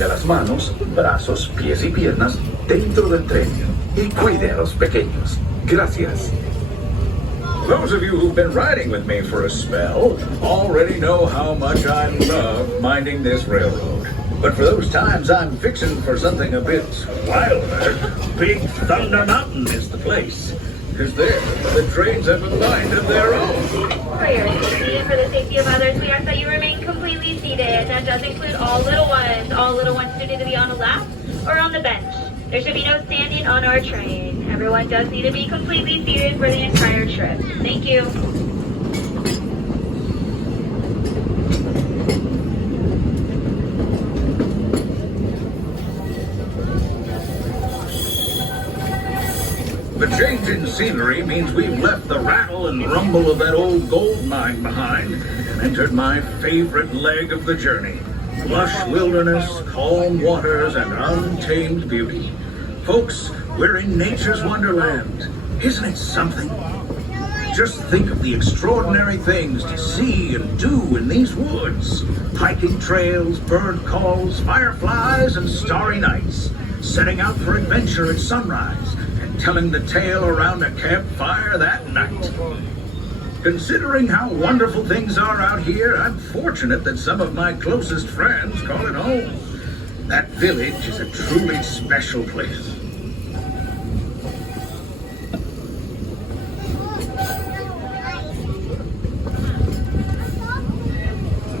a las manos, brazos, pies y piernas dentro del tren y cuide a los pequeños. Gracias. Those of you who've been riding with me for a spell already know how much I love minding this railroad. But for those times I'm fixing for something a bit wilder, Big Thunder Mountain is the place. Because there, the trains have a mind of their own. For your safety and for the safety of others, we ask that you remain completely seated. That does include all little ones. All little ones do need to be on a lap or on the bench. There should be no standing on our train. Everyone does need to be completely seated for the entire trip. Thank you. The change in scenery means we've left the rattle and rumble of that old gold mine behind and entered my favorite leg of the journey. Lush wilderness, calm waters, and untamed beauty. Folks, we're in nature's wonderland. Isn't it something? Just think of the extraordinary things to see and do in these woods. Hiking trails, bird calls, fireflies, and starry nights. Setting out for adventure at sunrise and telling the tale around a campfire that night. Considering how wonderful things are out here, I'm fortunate that some of my closest friends call it home. That village is a truly special place.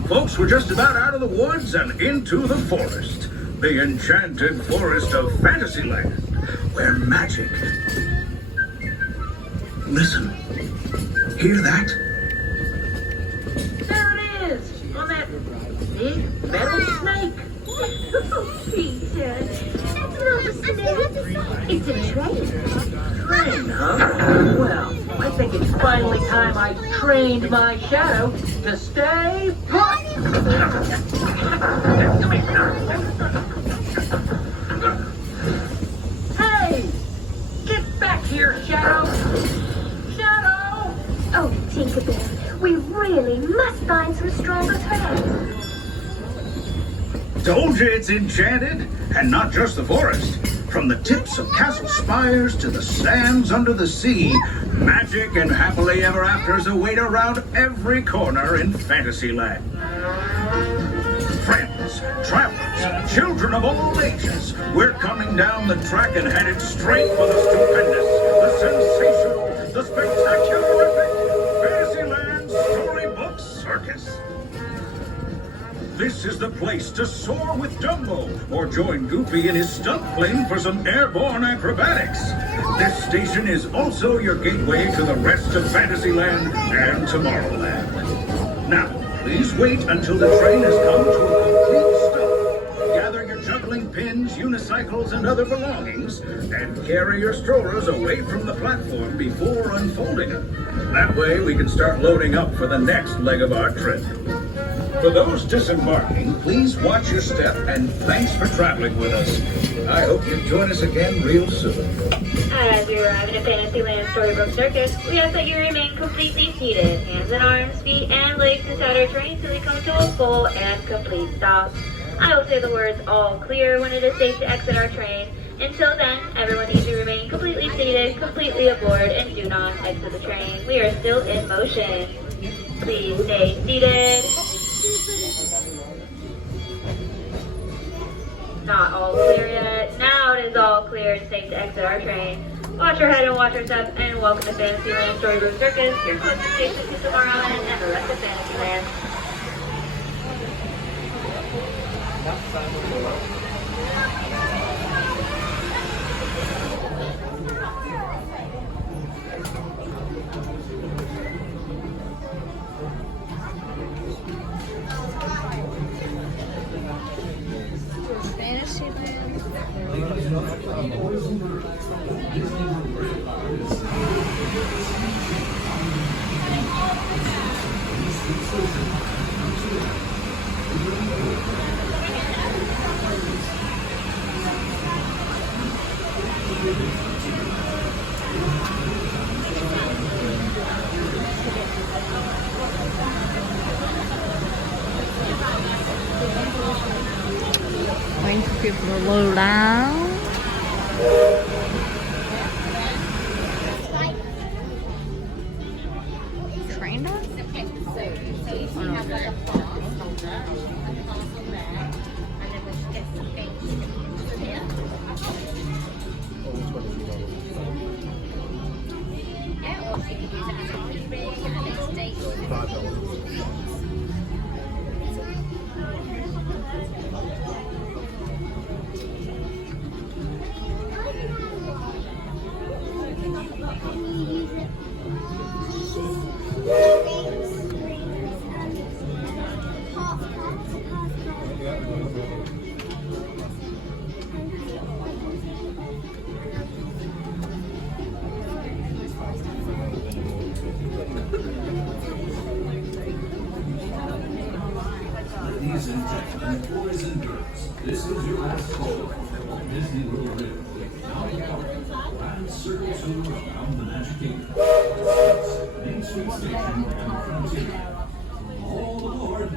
Folks, we're just about out of the woods and into the forest. The enchanted forest of Fantasyland, where magic... Listen. Hear that? There it is! On that big metal snake! Peter, it's not a snake. It's a train. Train, huh? Well, I think it's finally time I trained my shadow to stay put! Hey! Get back here, Shadow! Shadow! Oh, Tinkerbell, we really must find some stronger thread. Told you it's enchanted, and not just the forest. From the tips of castle spires to the sands under the sea, magic and happily ever afters await around every corner in Fantasyland. Friends, travelers, children of all ages, we're coming down the track and headed straight for the stupendous, the sensational, the spectacular, Fantasyland Storybook Circus. This is the place to soar with Dumbo or join Goofy in his stunt plane for some airborne acrobatics. This station is also your gateway to the rest of Fantasyland and Tomorrowland. Now, please wait until the train has come to a complete stop. Gather your juggling pins, unicycles, and other belongings, and carry your strollers away from the platform before unfolding them. That way we can start loading up for the next leg of our trip. For those disembarking, please watch your step, and thanks for traveling with us. I hope you join us again real soon. As we arrive in a Fantasyland Storybook Circus, we ask that you remain completely seated, hands and arms, feet and legs inside our train till we come to a full and complete stop. I will say the words all clear when it is safe to exit our train. Until then, everyone needs to remain completely seated, completely aboard, and do not exit the train. We are still in motion. Please stay seated. Not all clear yet. Now it is all clear and safe to exit our train. Watch your head and watch your step, and welcome to Fantasyland Storybook Circus, your closest station to Tomorrowland and the rest of Fantasyland. waiting for people to load out. Train dog? Oh, no. Ladies and gentlemen, boys and girls, this is your last call at Walt Disney World Railway. Now you go. Grand circle tour around the Magic Kingdom. Main Street Station and Frontierland. All aboard.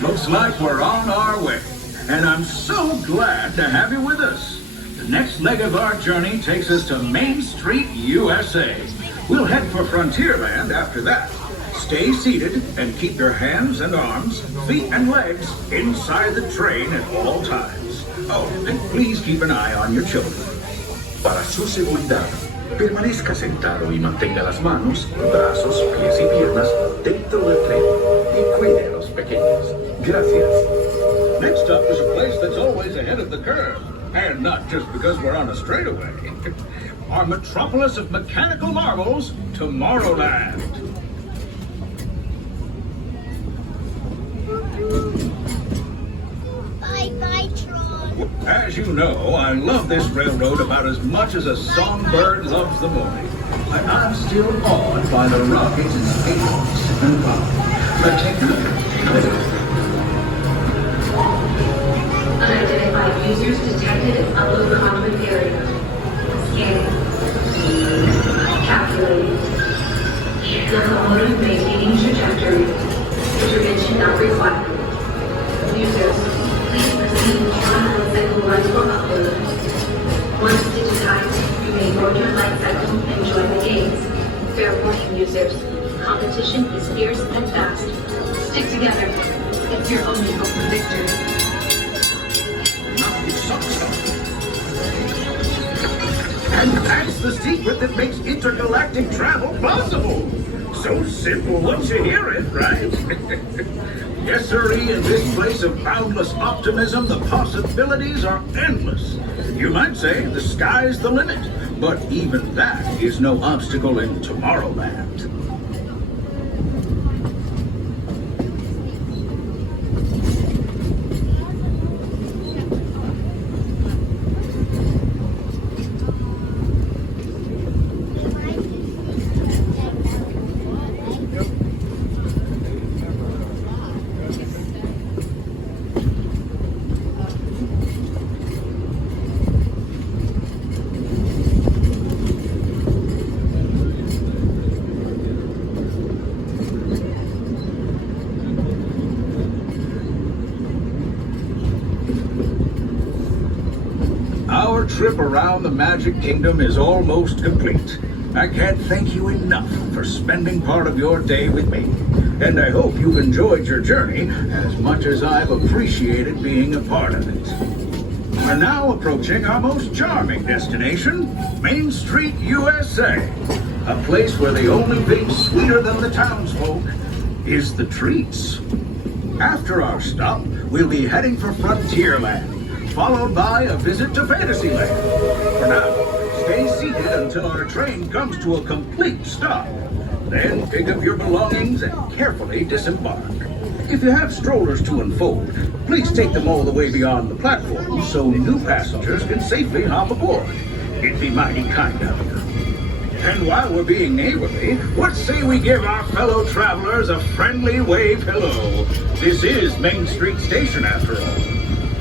Looks like we're on our way, and I'm so glad to have you with us. The next leg of our journey takes us to Main Street, USA. We'll head for Frontierland after that. Stay seated and keep your hands and arms, feet and legs inside the train at all times. Oh, and please keep an eye on your children. Para su seguridad, permanezca sentado y mantenga las manos, brazos, pies y piernas dentro del tren y cuide a los pequeños. Gracias. Next up is a place that's always ahead of the curve, and not just because we're on a straightaway. Our metropolis of mechanical marvels, Tomorrowland. Bye-bye, Tron. As you know, I love this railroad about as much as a songbird loves the morning. And I'm still awed by the rockets and skateboards and the technology. Unidentified users detected in upload conduit area. Scanning. Calculating. Locomotive maintaining trajectory. Intervention not required. Users, please proceed with 1 cycle run for upload. Once digitized, you may board your light cycle and join the games. Fair warning, users. Competition is fierce and fast. Stick together. It's your only hope for victory. And that's the secret that makes intergalactic travel possible. So simple once you hear it, right? Yes, sirree, in this place of boundless optimism, the possibilities are endless. You might say the sky's the limit, but even that is no obstacle in Tomorrowland. Our trip around the Magic Kingdom is almost complete. I can't thank you enough for spending part of your day with me. And I hope you've enjoyed your journey as much as I've appreciated being a part of it. We're now approaching our most charming destination, Main Street, USA. A place where the only thing sweeter than the townsfolk is the treats. After our stop, we'll be heading for Frontierland, followed by a visit to Fantasyland. For now, stay seated until our train comes to a complete stop. Then pick up your belongings and carefully disembark. If you have strollers to unfold, please take them all the way beyond the platform so new passengers can safely hop aboard. It'd be mighty kind of you. And while we're being neighborly, what say we give our fellow travelers a friendly wave hello? This is Main Street Station after all.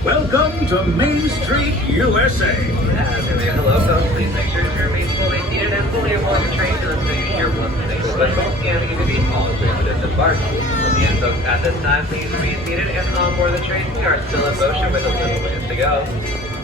Welcome to Main Street, USA. Hello, folks. Please make sure to remain fully seated and fully aboard the train to listen to your earplugs. Special scanning to be all transit embarked. Again, folks, at this time, please remain seated and on board the train. We are still in motion with a little ways to go.